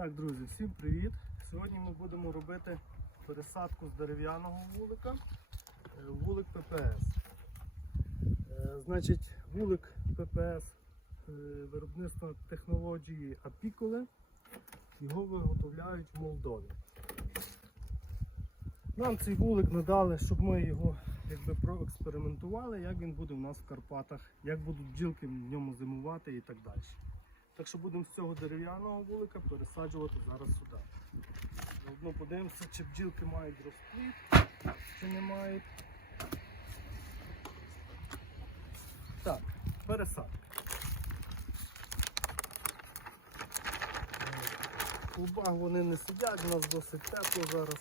Так, друзі, всім привіт! Сьогодні ми будемо робити пересадку з дерев'яного вулика е, вулик ППС. Е, Значить, вулик ППС е, виробництва технології Апіколи. Його виготовляють в Молдові. Нам цей вулик надали, щоб ми його якби проекспериментували, як він буде у нас в Карпатах, як будуть бджілки в ньому зимувати і так далі. Так що будемо з цього дерев'яного вулика пересаджувати зараз сюди. Заодно подивимося, чи бджілки мають розплід, чи не мають. Так, пересадка. Клубах вони не сидять, у нас досить тепло зараз.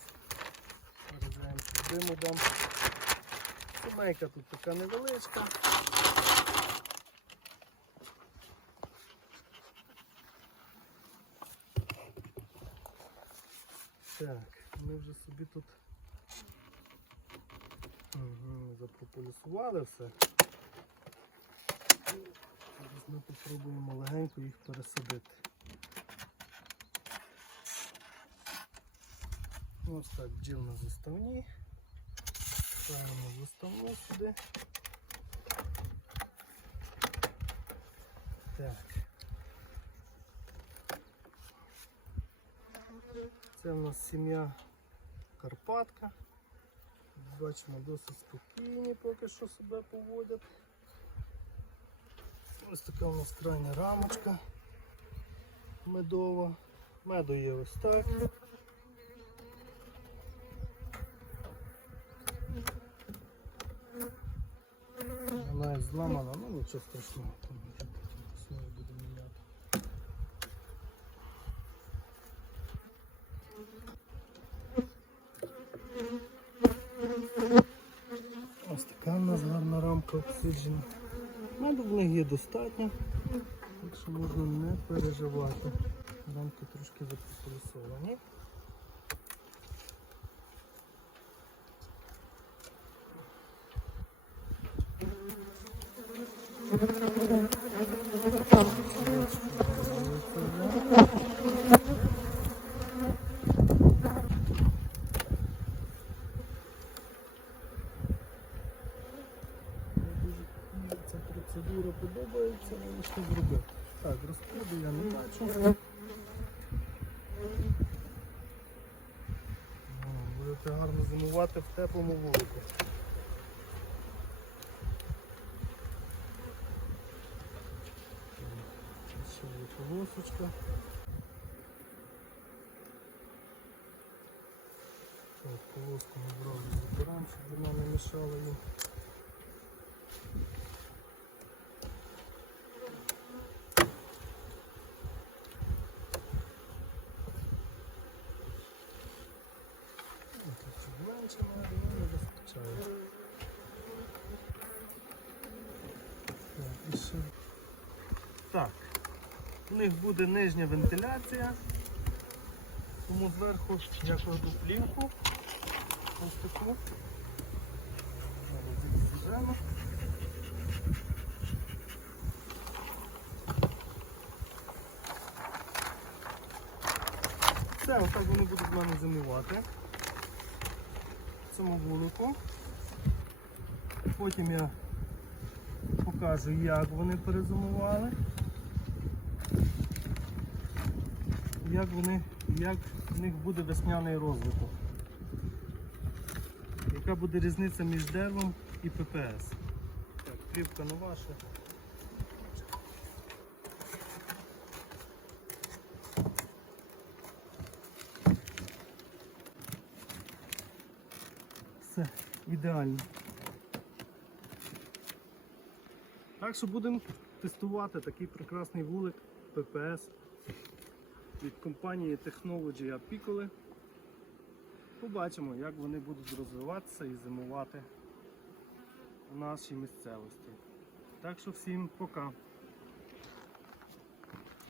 Диму дам. Сімейка тут така невеличка. Так, ми вже собі тут угу, запрополісували все. Зараз ми попробуємо легенько їх пересадити. Ось так бджіл на заставні. Ставимо заставну сюди. Так. Це в нас сім'я Карпатка. Бачимо, досить спокійні поки що себе поводять. Ось така у нас крайня рамочка медова. Меду є ось так. Вона зламана, ну нічого страшного, там нічого потім знову буде міняти. Ось така в нас гарна рамка обсиджена. Меду в них є достатньо, так що можна не переживати. Рамки трошки запропульсовані. Дуже процедура подобається, але що зробити. Так, розплоду я не бачу. Будете гарно зимувати в теплому вулику. Ще є полосочка. Так, полоску ми брали забираємо, щоб вона не мішала їм. Тут чуть менше має, але не вистачає. Так, ще. Так, у них буде нижня вентиляція, тому зверху я кладу плівку. Ось таку. Зараз. Все, отак вони будуть в мене зимувати в цьому вулику. Потім я покажу, як вони перезимували. Як вони, як в них буде весняний розвиток. Яка буде різниця між деревом і ППС. Так, плівка нова ще. Все, ідеально. Так що будемо тестувати такий прекрасний вулик ППС від компанії Technology Apicole. Побачимо, як вони будуть розвиватися і зимувати у нашій місцевості. Так що всім пока.